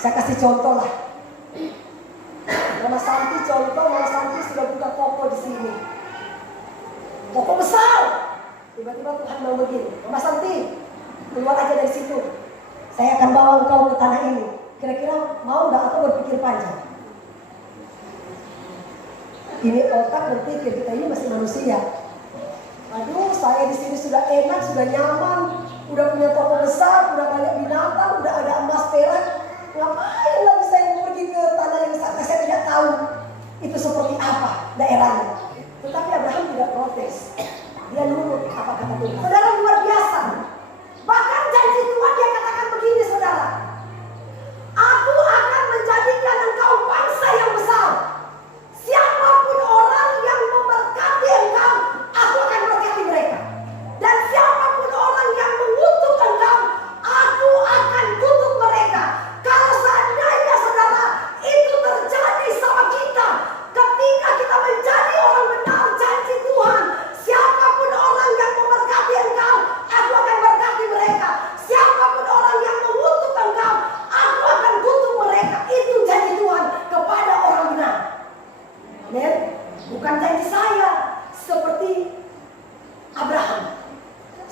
Saya kasih contoh lah. Mama Santi contoh, Mama Santi sudah buka toko di sini. Toko besar. Tiba-tiba Tuhan mau begini, Mama Santi, keluar aja dari situ. Saya akan bawa engkau ke tanah ini. Kira-kira mau nggak atau berpikir panjang? Ini otak berpikir, kita ini masih manusia. Aduh, saya di sini sudah enak, sudah nyaman, udah punya toko besar, udah banyak binatang, udah ada emas perak. Ngapain lagi saya mau pergi ke tanah yang saya tidak tahu itu seperti apa daerahnya. Tetapi Abraham tidak protes. Dia nurut apa kata Tuhan. Saudara, luar biasa. Bahkan janji Tuhan dia katakan begini, saudara. Aku akan menjadikan engkau bangsa yang besar. Siapapun orang yang memberkati engkau, aku akan berkati mereka. Dan siapapun orang yang mengutuk engkau, aku akan kutuk mereka. Kalau seandainya saudara itu terjadi sama kita, ketika kita menjadi orang benar janji Tuhan, siapapun orang yang memberkati engkau, aku akan berkati mereka. Siapapun orang yang mengutuk engkau, aku akan kutuk mereka. Itu janji Tuhan kepada orang benar. Amin. Bukan janji saya seperti Abraham.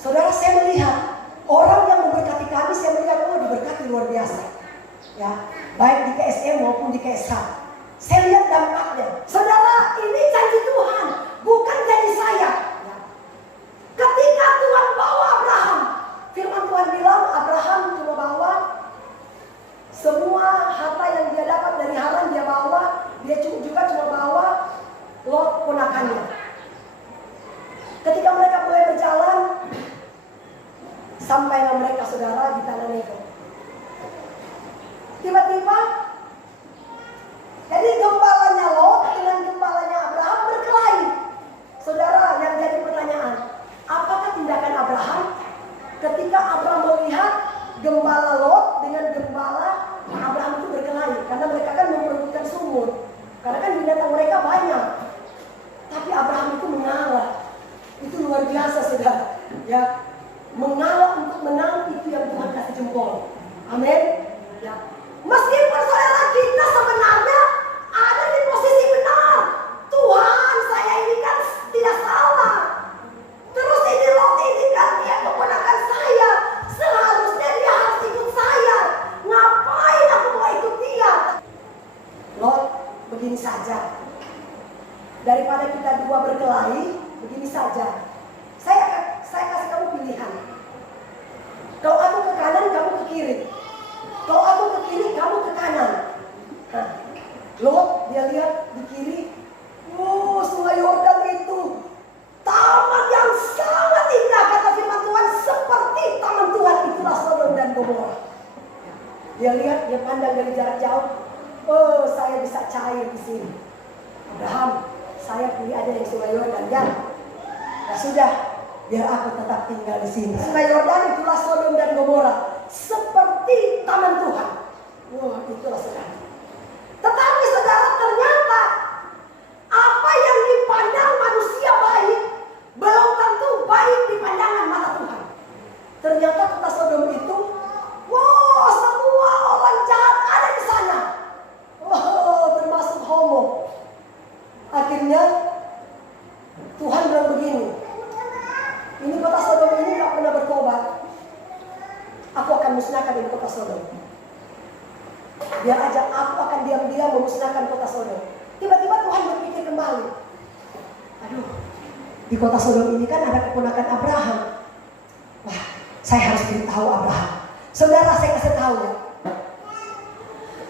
Saudara, saya melihat orang yang memberkati kami, saya melihat diberkati luar biasa. Ya, baik di KSM maupun di KSH. Saya lihat dampaknya. Saudara, ini janji Tuhan, bukan janji saya. Ya. Ketika Tuhan bawa Abraham, firman Tuhan bilang Abraham cuma bawa semua harta yang dia dapat dari Haran dia bawa. Dia juga cuma bawa Lot ponakannya. Ketika mereka mulai berjalan, sampailah mereka saudara di tanah Nego. Tiba-tiba, jadi gembalanya Lot dengan gembalanya Abraham berkelahi. Saudara, yang jadi pertanyaan, apakah tindakan Abraham ketika Abraham melihat gembala Lot dengan gembala Abraham itu berkelahi? Karena mereka kan memperebutkan sumur. Karena kan binatang mereka banyak. Tapi Abraham itu mengalah. Itu luar biasa, saudara. Ya, mengalah untuk menang itu yang Tuhan kasih jempol. Amin. Ya. Meskipun saudara kita sebenarnya ada di posisi benar. Tuhan, saya ini kan tidak salah. Terus ini Lot ini kan dia keponakan saya. Seharusnya dia harus ikut saya. Ngapain aku mau ikut dia? Lot, begini saja. Daripada kita dua berkelahi, begini saja. Saya kasih kamu pilihan. Kalau aku ke kanan, kamu ke kiri. Kalau aku ke kiri, kamu ke kanan. Nah, Lot dia lihat di kiri. Oh, Sungai Yordan itu taman yang sangat indah, kata firman Tuhan, seperti taman Tuhan. Itulah Sodom dan Gomora. Dia lihat, dia pandang dari jarak jauh. Oh, saya bisa cair di sini. Abraham, saya pilih aja yang Sungai Yordan, ya. Nah, sudah, biar aku tetap tinggal di sini. Sungai Yordan itulah Sodom dan Gomora, seperti taman Tuhan. Wah, itulah saudara. Tetapi saudara, ternyata apa yang dipandang manusia baik belum tentu baik di pandangan mata Tuhan. Ternyata kota Sodom itu, wow, semua orang jahat ada di sana. Wow, termasuk homo. Akhirnya Tuhan bilang begini, ini kota Sodom ini gak pernah bertobat. Aku akan musnahkan ini kota Sodom. Biar aja aku akan diam-diam memusnahkan kota Sodom. Tiba-tiba Tuhan berpikir kembali. Aduh, di kota Sodom ini kan ada keponakan Abraham. Wah, saya harus beritahu Abraham. Saudara, saya kasih tahu ya.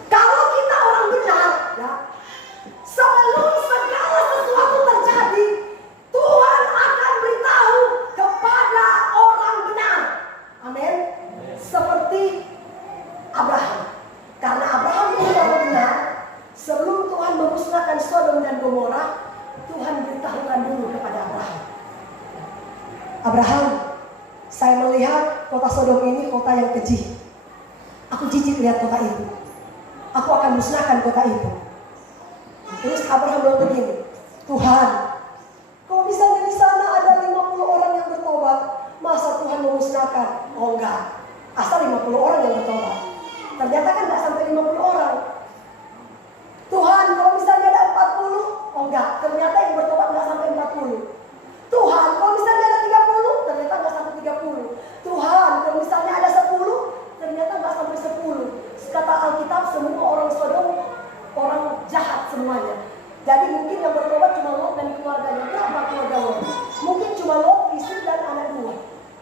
Kalau kita orang benar, ya, sebelum segala sesuatu terjadi, Tuhan akan beritahu kepada orang benar. Amin. Seperti Abraham. Karena Abraham itu orang benar, sebelum Tuhan memusnahkan Sodom dan Gomora, Tuhan beritahukan dulu kepada Abraham. Abraham, saya melihat kota Sodom ini kota yang keji. Aku jijik lihat kota itu. Aku akan musnahkan kota itu. Terus Abraham bilang begini, Tuhan, kalau misalnya di sana ada 50 orang yang bertobat, masa Tuhan memusnahkan? Oh enggak, asal 50 orang yang bertobat. Ternyata kan enggak sampai 50 semuanya. Jadi mungkin yang bertobat cuma Lot dan keluarganya. Berapa keluarga Lot? Mungkin cuma Lot, istri dan anak 2.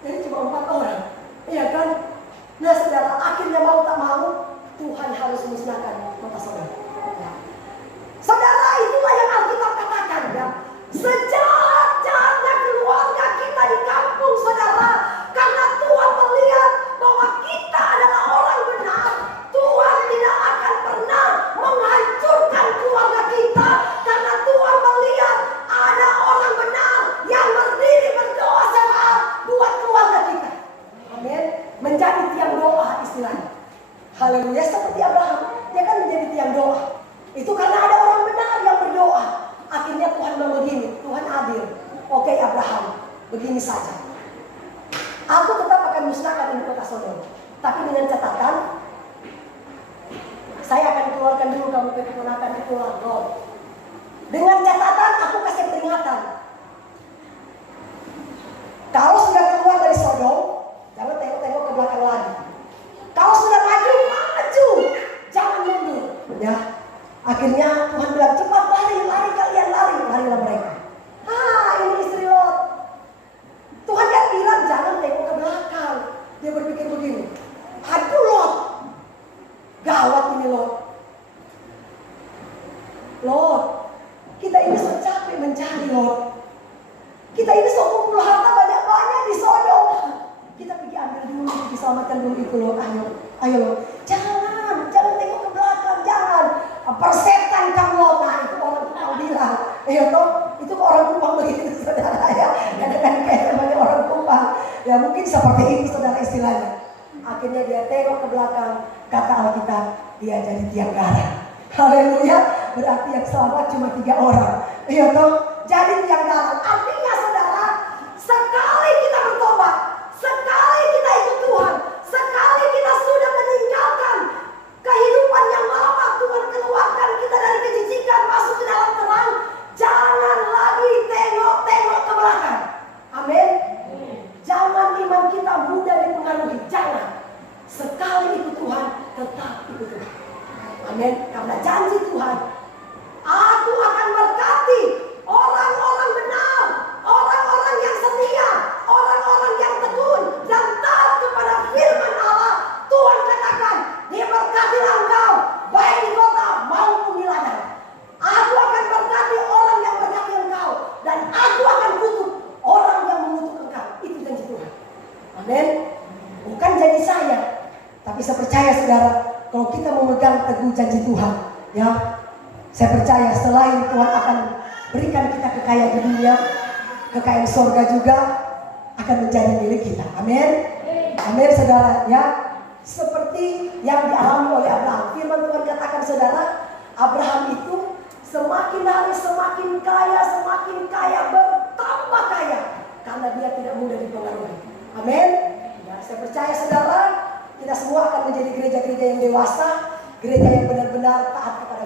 Jadi cuma 4 orang. Iya kan? Nah saudara, akhirnya mau tak mau Tuhan harus musnahkan kota Sodom. Ya. Saudara, itulah yang Alkitab katakan ya. Sejajarnya keluarga kita di kampung, saudara, karena Tuhan melihat bahwa kita adalah orang benar. Tuhan tidak akan pernah menghancurkan keluarga kita, karena Tuhan melihat ada orang benar yang berdiri berdoa sama buat keluarga kita. Amin. Menjadi tiang doa istilahnya. Haleluya, seperti Abraham, dia kan menjadi tiang doa. Itu karena ada orang benar yang berdoa. Akhirnya Tuhan bilang begini, Tuhan adil. Oke Abraham, begini saja. Aku tetap akan musnahkan ini kota Sodom. Tapi dengan catatan, saya akan keluarkan dulu kamu keponakan itu Lot. Dengan catatan aku kasih peringatan. Kalau sudah keluar dari Sodom, jangan tengok-tengok ke belakang lagi. Kalau sudah maju, jangan mundur. Ya, akhirnya Tuhan bilang cepat lari kalian larilah mereka. Ini istri Lot. Tuhan kan bilang jangan tengok ke belakang. Dia berpikir begini, aduh Lot, gawat ini Lot. Lot, kita ini so capek mencari Lot. Kita ini so kumpul harta banyak-banyak di Sodom. Kita pergi ambil dulu, pergi selamatkan dulu itu Lot. Ayo Lot, jangan tengok ke belakang, jangan. Persetan kamu Lot. Nah itu orang Kupang bilang, itu orang Kupang begitu saudara ya. Kadang-kadang kayak namanya orang Kupang. Ya mungkin seperti itu saudara istilahnya. Akhirnya dia tengok ke belakang, kata Alkitab, dia jadi tiang garang. Haleluya, berarti yang selamat cuma 3 orang. Jadi tiang garang. Artinya saudara, sekali kita bertobat, sekali kita ikut Tuhan, sekali kita sudah meninggalkan kehidupan yang lama, Tuhan keluarkan kita dari kejijikan masuk ke dalam terang, jangan lagi tengok-tengok ke belakang. Amin. Jangan iman kita mudah dipengaruhi, jangan. Sekali ikut Tuhan, tetap ikut Tuhan. Amin. Karena janji Tuhan, aku akan berkati orang-orang benar, orang-orang yang setia, orang-orang yang tekun dan taat kepada firman Allah. Tuhan katakan, diberkatilah engkau baik di kota maupun di ladang. Aku akan berkati orang yang berkati engkau, dan aku akan kutuk orang yang mengutuk engkau. Itu janji Tuhan. Amin. Bukan janji saya, tapi saya percaya saudara, kalau kita memegang teguh janji Tuhan, ya, saya percaya selain Tuhan akan berikan kita kekayaan di dunia, kekayaan surga juga akan menjadi milik kita. Amin. Amin saudara ya. Seperti yang dialami oleh Abraham. Firman Tuhan katakan saudara, Abraham itu semakin hari semakin kaya, bertambah kaya. Karena dia tidak mudah dipengaruhi. Amin. Ya, saya percaya saudara, kita semua akan menjadi gereja-gereja yang dewasa, gereja yang benar-benar taat kepada